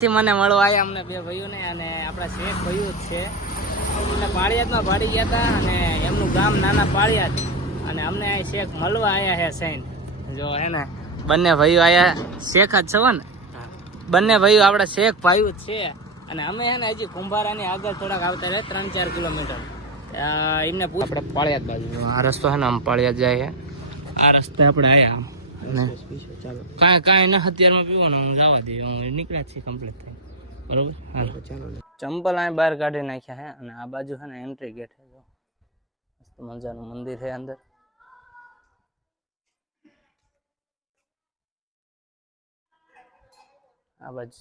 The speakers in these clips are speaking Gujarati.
મને મળવા આવ્યા અમને બે ભાઈઓને અને આપણા શેખ ભાઈઓ જ છે એટલે પાળિયાદમાં ભાડી ગયા હતા અને એમનું ગામ નાના પાળિયાદ અને અમને આ શેખ મળવા આવ્યા છે સૈન જો હે ને બંને ભાઈઓ આવ્યા શેખ જ છો ને બંને ભાઈઓ આપણા શેખ ભાઈઓ જ છે અને અમે હે ને હજી કુંભારાની આગળ થોડાક આવતા રહે 3-4 કિલોમીટર એમને આપણે પાળિયાદ બાજુ આ રસ્તો હે ને આમ પાળિયાદ જાય છે આ રસ્તે આપણે આવ્યા કાંઈ ના અત્યારમાં પીવાનું હું જવા દઈએ હું નીકળ્યા જ છીએ કમ્પ્લીટ થાય બરોબર હા ચાલો ચંપલ અહીં બહાર કાઢી નાખ્યા હે અને આ બાજુ છે ને એન્ટ્રી ગેટ છે જો મસ્ત મજાનું મંદિર છે અંદર આ બાજુ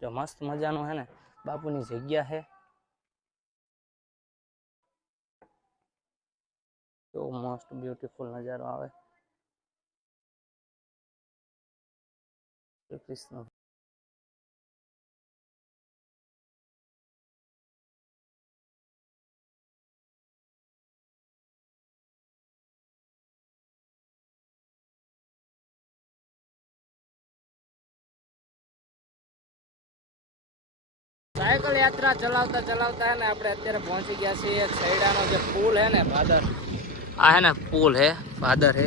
જો મસ્ત મજાનું છે ને બાપુની જગ્યા છે તો મોસ્ટ બ્યુટીફુલ નજારો આવે કૃષ્ણ સાયકલ યાત્રા ચલાવતા ચલાવતા ને આપણે અત્યારે પહોંચી ગયા છીએ સૈડાનો જે પુલ હે ને ભાદર આ હે ને પુલ હે ભાદર હે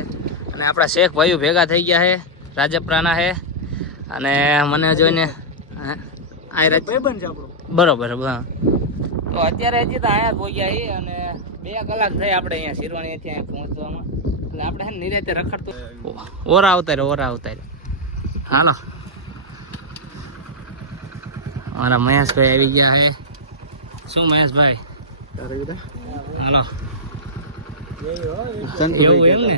અને આપણા શેખ ભાઈઓ ભેગા થઈ ગયા હે રાજપરાના હે અને મને જોઈને બરોબર હા તો અત્યારે હજી તો અહીંયા જ પહોંચ્યા છીએ અને 2 કલાક થઈ આપણે અહીંયા શિરવાણીથી અહીંયા પહોંચવામાં એટલે આપણે હે નિરાતે રખડતું ઓરા આવતા રહ્યો હાલો અમારા મહેશભાઈ આવી ગયા હે શું મહેશભાઈ હાલો એવું એમ ને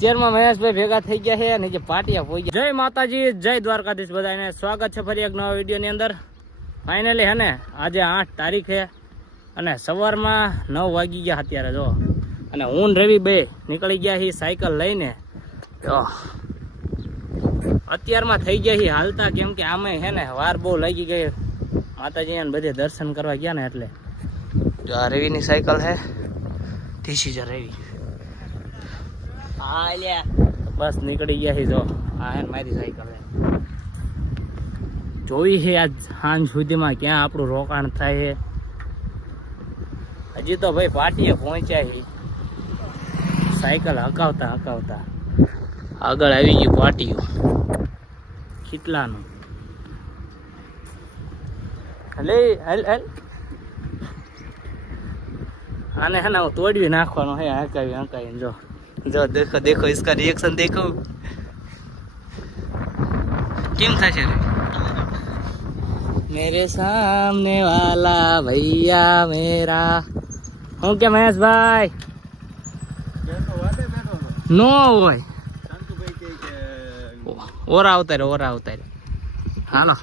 ચેરમાં મહેશભાઈ ભેગા થઈ ગયા છે નીચે પાટિયા પહોંચી ગયા જય માતાજી જય દ્વારકાધીશ બધાને સ્વાગત છે ફરી એક નવા વિડીયોની અંદર ફાઇનલી હે ને આજે 8 તારીખ છે અને સવારમાં 9 વાગી ગયા અત્યારે જો અને હું રવિ બે નીકળી ગયા છીએ સાયકલ લઈને તો અત્યારમાં થઈ ગયા છીએ હાલતા કેમ કે આમે હે ને વાર બહુ લાગી ગઈ માતાજી ને બધે દર્શન કરવા ગયા ને એટલે જો આ રવિની સાયકલ હે ટીસી જા રવિ હા લ્યા બસ નીકળી ગયા છે જો આ હે મારી સાયકલ હે જોઈ છે આજ સાંજ સુધીમાં ક્યાં આપણું રોકાણ થાય છે હજી તો ભાઈ પાટીએ પહોંચ્યા છે સાયકલ હકાવતા હકાવતા આગળ આવી ગયું પાટીયું કેટલાનું હલે હલ હલ આને હે ને હું તોડવી નાખવાનો હે હકાવી જો जो देखो देखो इसका रिएक्शन देखो કેમ થશે मेरे सामने वाला भैया मेरा હું કે મહેશભાઈ નો હોય ઓરા આવતા હાલો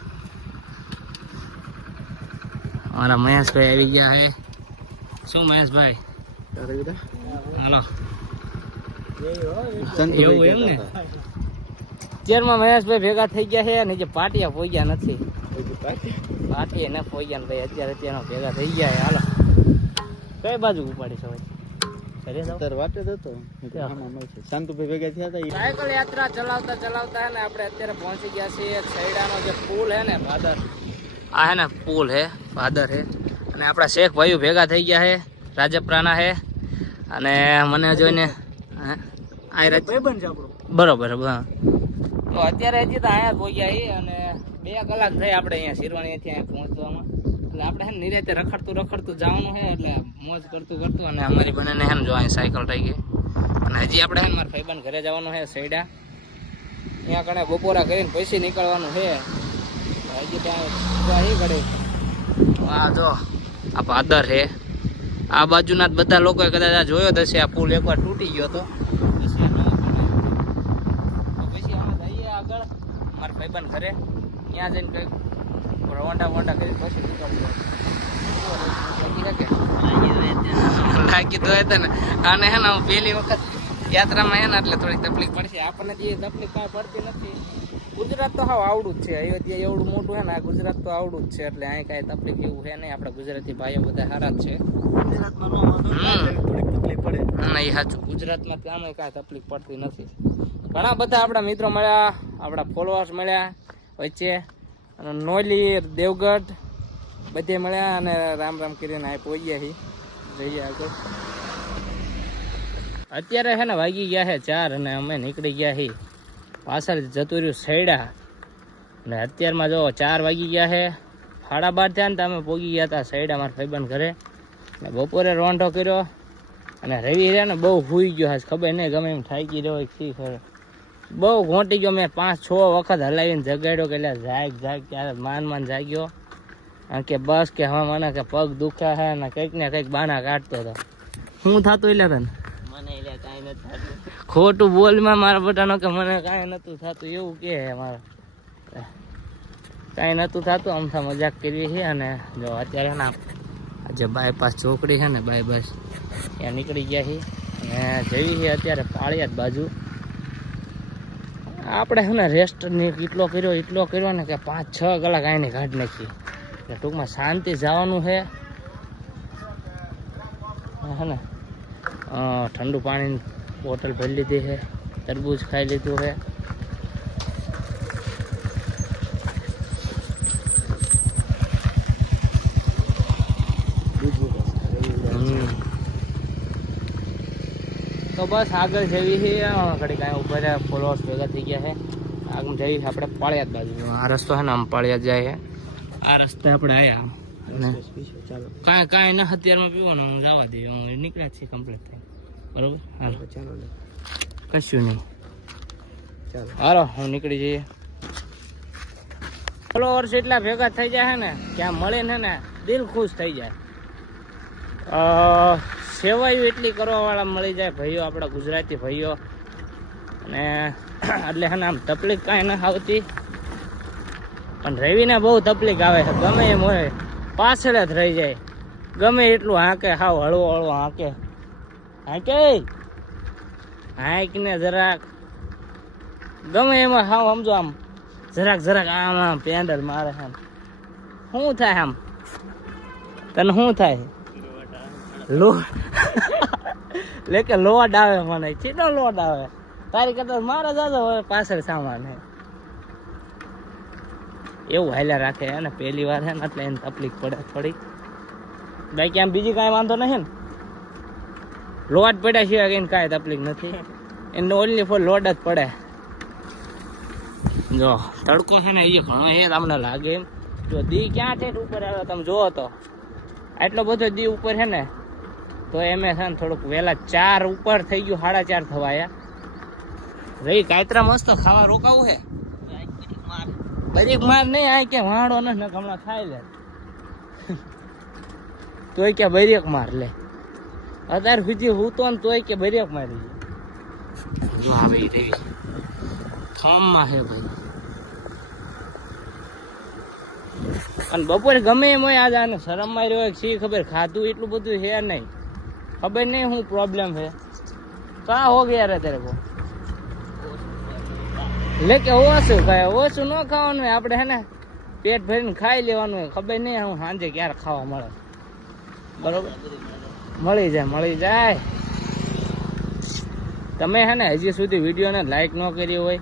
અમારા મહેશભાઈ આવી ગયા હે શું મહેશભાઈ હાલો એવું એમ ને ચેરમાં મહેશભાઈ ભેગા થઈ ગયા છે નીચે પાટિયા પહોંચ્યા નથી પાટીએ ન પહોંચ્યા ને ભાઈ અત્યારે ભેગા થઈ ગયા છે હાલો કઈ બાજુ ઉપાડી છે શાંતુભાઈ ભેગા થયા હતા સાયકલ યાત્રા ચલાવતા ચલાવતા ને આપણે અત્યારે પહોંચી ગયા છીએ સૈડાનો જે પુલ હે ને ભાદર આ હે ને પુલ હે ભાદર હે અને આપણા શેખ ભાઈઓ ભેગા થઈ ગયા છે રાજપરાના હે અને મને જોઈને બરોબર હા તો અત્યારે હજી તો અહીંયા પહોંચ્યા છીએ અને 2 કલાક થઈ આપણે અહીંયા શિરવાણીથી અહીંયા પહોંચવામાં એટલે આપણે હે નિરાતે રખડતું જવાનું છે એટલે મોજ કરતું અને અમારી બંનેને હે ને જો અહીં સાયકલ રહી ગઈ અને હજી આપણે હે ને મારા ભાઈબંધ ઘરે જવાનું છે સૈડા ત્યાં કણે બપોરા કરીને પછી નીકળવાનું છે હજી ત્યાં ઘડે આ જો આ ભાદર છે આ બાજુના બધા લોકોએ કદાચ આ જોયો જ હશે આ પુલ એકવાર તૂટી ગયો હતો પછી આમાં જઈએ આગળ મારા ભાઈબંધ ઘરે ત્યાં જઈને કંઈક વોંડા કરી પછી લાગી તો હતા ને અને હે ને પહેલી વખત યાત્રામાં હે ને એટલે થોડીક તકલીફ પડશે આપણને જે તકલીફ કાંઈ પડતી નથી ગુજરાત તો હાવ આવડું જ છે અયોધ્યા એવડું મોટું હે ને આ ગુજરાત તો આવડું જ છે એટલે અહીં કાંઈ તકલીફ એવું છે નહીં આપણા ગુજરાતી ભાઈઓ બધા સારા જ છે ગુજરાતમાં એ સાચું ગુજરાતમાં આમાં કાંઈ તકલીફ પડતી નથી ઘણા બધા આપણા મિત્રો મળ્યા, આપણા ફોલોઅર્સ મળ્યા વચ્ચે, અને નોલી દેવગઢ બધે મળ્યા, અને રામ રામ કરીને આ પહોંચ્યા છીએ જઈએ આગળ. અત્યારે છે ને વાગી ગયા છે 4 અને અમે નીકળી ગયા છીએ પાછળ જતું રહ્યું સૈડા, અને અત્યારમાં જો 4 વાગી ગયા છે, 12:30 થયા ને તો અમે પહોંચી ગયા હતા સૈડા મારા ભાઈબંધ ઘરે. અને બપોરે રોંઢો કર્યો, અને રવિ રે ને બહુ સૂઈ ગયો હશે, ખબર નહીં ગમે એમ થાકી રહ્યો શી ખબર, બહુ ઘોંટી ગયો. મેં 5-6 વખત હલાવીને જગાડ્યો કે જાગ ત્યારે માન જાગ્યો, કે બસ કે હવે મને કે પગ દુખ્યા છે ને કંઈક બાના કાઢતો હતો. શું થતું એટલે તને? મને એટલે કાંઈ નથી થતું. ખોટું બોલમાં મારા બધાનો કે મને કાંઈ નહોતું થતું એવું કે મારે કાંઈ નહોતું થતું. આમથા મજાક કરવી છે. અને જો અત્યારે ને જે બાયપાસ ચોકડી છે ને બાયપાસ ત્યાં નીકળી ગયા છીએ અને જઈએ છીએ અત્યારે પાળિયાદ બાજુ. આપણે છે ને રેસ્ટની એટલો કર્યો ને કે 5-6 કલાક આવીને કાઢી નાખીએ. એટલે ટૂંકમાં શાંતિ જવાનું છે ને. ઠંડુ પાણીની બોટલ ભરી લીધી છે, તરબૂચ ખાઈ લીધું છે. તો બસ આગળ જવી છે, ઘડી કાંઈ ઉપર ફોલોઅર્સ ભેગા થઈ ગયા છે. આગળ જઈએ આપણે પાળિયાદ બાજુ. આ રસ્તો છે ને આમ પાળિયાદ જાય છે, આ રસ્તે આપણે આવ્યા. કાંઈ ના અત્યારમાં પીવાનું હું જવા દઈએ, હું નીકળ્યા છીએ કમ્પ્લીટ થાય બરોબર. હા ચાલો, કશું નહીં, હાલો હું નીકળી જઈએ. ફોલોઅર્સ એટલા ભેગા થઈ જાય છે ને કે આ મળે ને દિલ ખુશ થઈ જાય. સેવાયું એટલી કરવાવાળા મળી જાય ભાઈઓ, આપણા ગુજરાતી ભાઈઓ. અને એટલે છે ને આમ તકલીફ કાંઈ ના આવતી, પણ રવિને બહુ તકલીફ આવે છે. ગમે એમ હોય પાછળ જ રહી જાય, ગમે એટલું હાંકે, હાવ હળવો હાંકે હાંકને જરાક ગમે એમાં હાવ સમજો આમ જરાક આમ પેન્ડલ મારે. આમ શું થાય? આમ તને શું થાય? લેકે લોડ આવે મને, ચીટો લોડ આવે તારી કરતા મારે જાજો હોય પાછળ સામાન એવું હાલ્યા રાખે. ને પહેલી વાર છે ને એટલે એને તકલીફ પડે થોડી, બાકી આમ બીજી કાંઈ વાંધો નથી ને. લોડ પડ્યા સિવાય કઈ કાંઈ તકલીફ નથી, એને ઓનલી ફોર લોડ જ પડે. જો તડકો છે ને એ ઘણો છે તમને લાગે એમ. જો દી ક્યાં છે ઉપર આવ્યો તમે જોવો તો આટલો બધો દી ઉપર છે ને, તો એમે છે ને થોડુંક વહેલા 4 ઉપર થઈ ગયું, 4:30 થવા આવ્યા. રહી કાયતરા મસ્ત ખાવા રોકાવું છે. બરીક માર નહીં આ કે વાળો ને હમણાં ખાઈ લે તોય કે બરીક માર લે. અત્યારે સુધી હું તો ને તોય કે બરીક મારી જો આવે રેવી ખામમાં છે ભાઈ. અને બપોરે ગમે એમ હોય આજે આને શરમમાં રહ્યો શી ખબર, ખાધું એટલું બધું છે નહીં, ખબર નહીં શું પ્રોબ્લેમ છે. કા હો ગયા રે તેરે કો લેકે ઓછું ખાય, ઓછું ન ખાવાનું હોય આપણે, હે ને પેટ ભરીને ખાઈ લેવાનું હોય. ખબર નહીં હું સાંજે ક્યારે ખાવા મળે, બરોબર મળી જાય. તમે હે ને હજી સુધી વિડીયોને લાઈક ન કરી હોય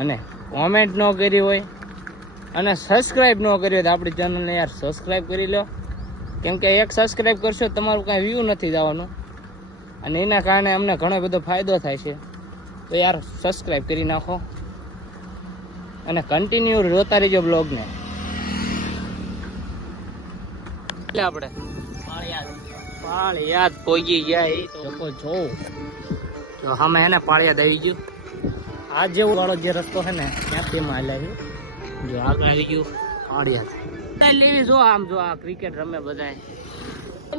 અને કોમેન્ટ ન કરી હોય અને સબસ્ક્રાઈબ ન કરી હોય તો આપણી ચેનલને યાર સબસ્ક્રાઈબ કરી લો. કેમ કે એક સબસ્ક્રાઈબ કરશો તમારું કાંઈ વ્યૂ નથી જવાનું, અને એના કારણે અમને ઘણો બધો ફાયદો થાય છે. તો યાર સબસ્ક્રાઈબ કરી નાખો અને કન્ટિન્યુ જોતા રહીજો બ્લોગને. એટલે આપણે પાળિયાદ પહોંચી ગયા એ તો જો અમે હે ને પાળિયાદ આવી ગયું. આ જેવો વાળો જે રસ્તો છે ને ત્યાં તેમાં હાલ્યા છે. જો આગળ આવી ગયું પાળિયાદ લેવી. જો આમ જો આ ક્રિકેટ રમે બધા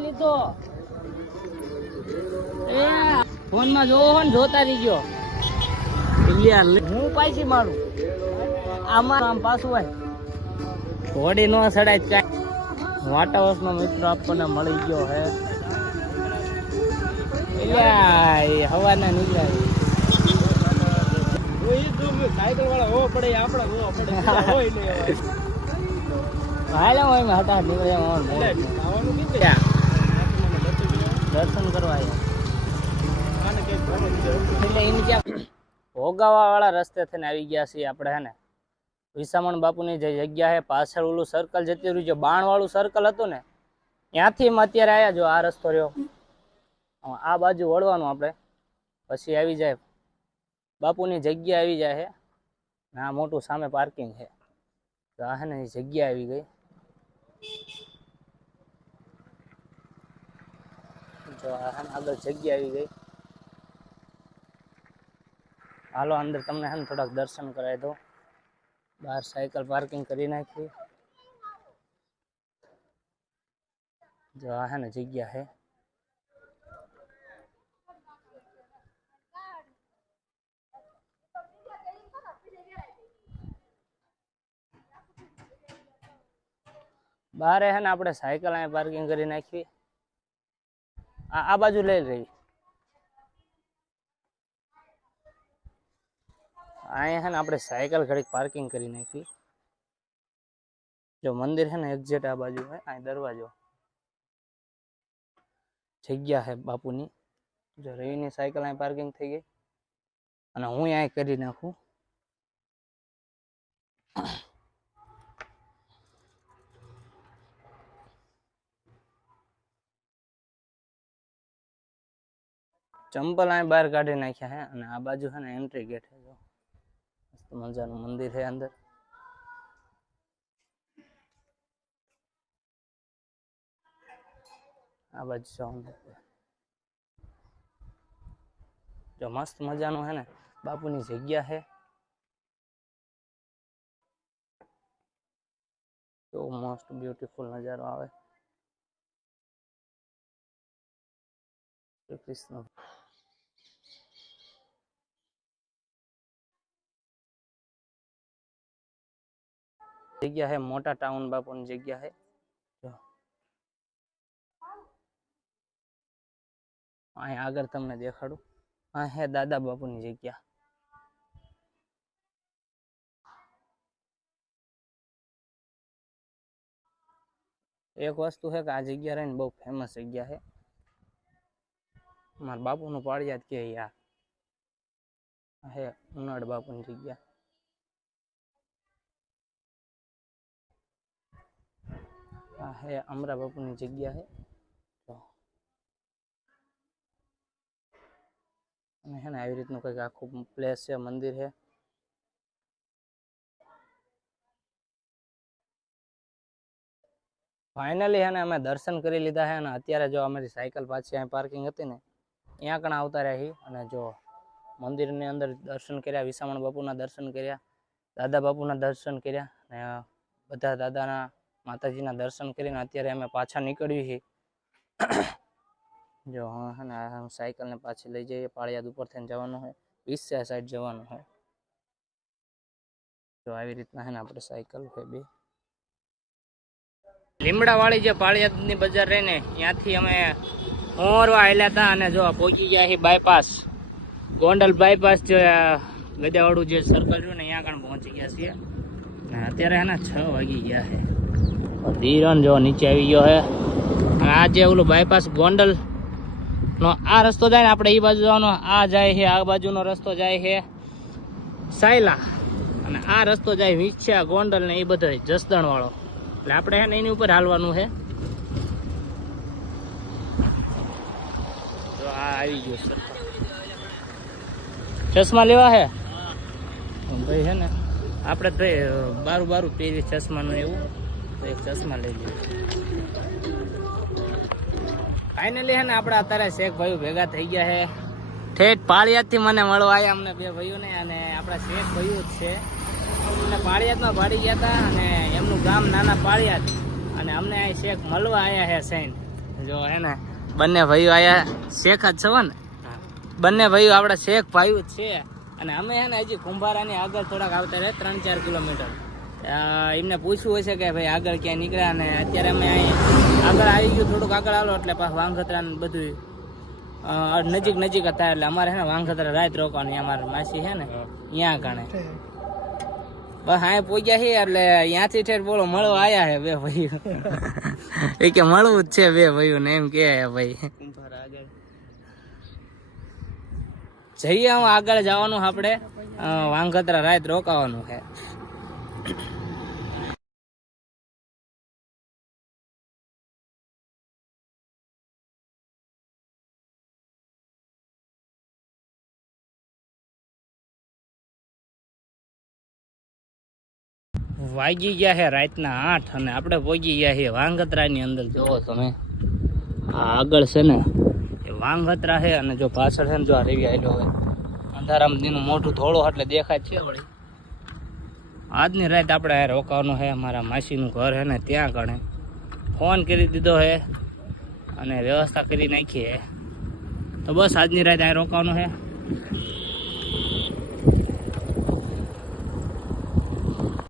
લીધો ફોન માં જોવો ને જોતા રહી ગયો. હું પાછી મારું આમાં આમ પાછું હોય ઘોડી નો સડાય કાંઈ. વાટાવસ નો મિત્ર આપણને મળી ગયો હે. હવાના નીકળ્યા સાયકલ વાળા હોવો પડે, આપડા હોવો પડે. હટા નીકળ્યા દર્શન કરવા એટલે એની ક્યાં ભોગાવા વાળા રસ્તે થઈને આવી ગયા છીએ આપણે હે ને વિસામણ બાપુની જે જગ્યા છે પાછળ ઓલું સર્કલ જતી રહ્યું છે બાણ વાળું સર્કલ હતું ને ત્યાંથી અત્યારે આવ્યા જો આ રસ્તો રહ્યો આ બાજુ વળવાનું આપણે પછી આવી જાય બાપુની જગ્યા આવી જાય છે ને આ મોટું સામે પાર્કિંગ છે તો આ હે ને એ જગ્યા આવી ગઈ જો આ હે ને આગળ જગ્યા આવી ગઈ હાલો અંદર તમને હે ને થોડાક દર્શન કરાવી દો બહાર સાયકલ પાર્કિંગ કરી નાખી જો આ હે ને જગ્યા છે બહાર હે ને આપણે સાયકલ અહીંયા પાર્કિંગ કરી નાખી આ બાજુ લઈ રહી અહીંયા છે ને આપણે સાયકલ ઘડીક પાર્કિંગ કરી નાખી જો મંદિર છે ને એક્ઝેક્ટ આ બાજુ છે અહીં દરવાજો જગ્યા છે બાપુની જો રવિની સાયકલ અહીં પાર્કિંગ થઈ ગઈ અને હું અહીં કરી નાખું ચંપલ અહીં બહાર કાઢી નાખ્યા હે અને આ બાજુ છે ને એન્ટ્રી ગેટ છે જો મસ્ત મજાનું મંદિર છે અંદર આ બાજુ જવાનું જો મસ્ત મજાનું છે ને બાપુની જગ્યા છે તો મોસ્ટ બ્યુટીફુલ નજારો આવે શ્રી કૃષ્ણ જગ્યા છે મોટા ટાઉન બાપુની જગ્યા છે જો અહીં આગળ તમને દેખાડું આ હે દાદા બાપુની જગ્યા એક વસ્તુ છે કે આ જગ્યા રહીને બહુ ફેમસ જગ્યા છે મારા બાપુનું પાળિયાદ કે યાર હે ઉનાળ બાપુની જગ્યા આ હે અમરા બાપુની જગ્યા છે અને હે ને આવી રીતનું કંઈક આખું પ્લેસ છે મંદિર છે ફાઇનલી હે ને અમે દર્શન કરી લીધા છે અને અત્યારે જો અમારી સાયકલ પાછી અહીં પાર્કિંગ હતી ને ત્યાં કણ આવતા રહી અને જો મંદિરની અંદર દર્શન કર્યા વિસામણ બાપુના દર્શન કર્યા દાદા બાપુના દર્શન કર્યા ને બધા દાદાના માતાજીના દર્શન કરીને અત્યારે અમે પાછા નીકળ્યું છીએ જો હા હે ને સાયકલને પાછી લઈ જઈએ પાળિયાદ ઉપર થઈને જવાનું હોય 20 સાઈડ જવાનું હોય તો આવી રીતના હે ને આપણે સાયકલ હોય બે લીમડા વાળી જે પાળિયાદની બજાર રહી ને ત્યાંથી અમે મોરવા આવેલા હતા અને જો પહોંચી ગયા છે બાયપાસ ગોંડલ બાયપાસ જે ગજાવાળું જે સર્કલ રહ્યું ને ત્યાં કણ પહોંચી ગયા છીએ અને અત્યારે હે ને 6 વાગી ગયા છે ધીરણ જો નીચે આવી ગયો છે અને આ જે ઓલું બાયપાસ ગોંડલ નો આ રસ્તો જાય ને આપણે એ બાજુ જવાનો આ જાય છે આ બાજુનો રસ્તો જાય છે સાયલા અને આ રસ્તો જાય વિછ્યા ગોંડલ ને એ બધો જસદણ વાળો એટલે આપણે હે ને એની ઉપર હાલવાનું છે તો આ આવી ગયો સર ચશ્મા લેવા છે ભાઈ છે ને આપણે તો બારું પહેરી ચશ્માનું એવું તો એક ચશ્મા લઈ લઈએ ફાઇનલી હે ને આપણે અત્યારે શેખ ભાઈઓ ભેગા થઈ ગયા છે ઠેઠ પાળિયાદથી મને મળવા આવ્યા અમને બે ભાઈઓને અને આપણા શેખ ભાઈઓ જ છે એટલે પાળિયાદમાં ભાડી ગયા હતા અને એમનું ગામ નાના પાળિયાદ અને અમને અહીં શેખ મળવા આવ્યા છે સૈન જો હે ને બંને ભાઈઓ આવ્યા શેખ જ છો ને બંને ભાઈઓ આપણા શેખ ભાઈઓ જ છે અને અમે હે ને હજી કુંભારાની આગળ થોડાક આવતા રહે 3-4 કિલોમીટર એમને પૂછવું હશે કે ભાઈ આગળ ક્યાં નીકળ્યા અને અત્યારે અમે અહીં આગળ આવી ગયું થોડુંક આગળ આવો એટલે પાછું વાંગખતરા ને બધું નજીક હતા એટલે અમારે હે ને વાંગખતરા રાત રોકવાની અમારી માસી છે ને ત્યાં કાણે બસ હા પહોંચ્યા છે એટલે ત્યાંથી ઠેર બોલો મળવા આવ્યા છે બે ભાઈઓ એ કે મળવું જ છે બે ભાઈઓ ને એમ કે ભાઈ કુંભારા આગળ જો હે ને આપણે શેખ ભાઈઓ છે અને અમે હે ને હજી કુંભારાની આગળ થોડાક આવતા રહે 3-4 કિલોમીટર એમને પૂછવું હશે કે ભાઈ આગળ ક્યાં નીકળ્યા અને અત્યારે અમે અહીં આગળ આવી ગયું થોડુંક આગળ આવો એટલે પાછું વાંગખતરા ને બધું નજીક હતા એટલે અમારે હે ને વાંગખતરા રાત રોકવાની અમારી માસી છે ને ત્યાં કાણે બસ હા પહોંચ્યા છે એટલે ત્યાંથી ઠેર બોલો મળવા આવ્યા છે બે ભાઈઓ એ કે મળવું જ છે બે ભાઈઓ ને એમ કે ભાઈ જઈએ હું આગળ જવાનું આપણે વાંગત્રા રાત રોકાવાનું છે. વાગી ગયા છે રાતના 8 અને આપણે પહોંચી ગયા છીએ વાંગત્રાની અંદર. જોવો તમે આ આગળ છે ને એ વાંગત્રા છે અને જો પાછળ છે ને જો આ રેવી આવેલો હોય અંધારામાં તેનું મોઢું થોડું એટલે દેખાય છે વળી. આજની રાત આપણે રોકાવાનું છે. મારા માસીનું ઘર છે ને ત્યાં કણે ફોન કરી દીધો છે અને વ્યવસ્થા કરી નાખી છે. તો બસ આજની રાત આ રોકાવાનું છે.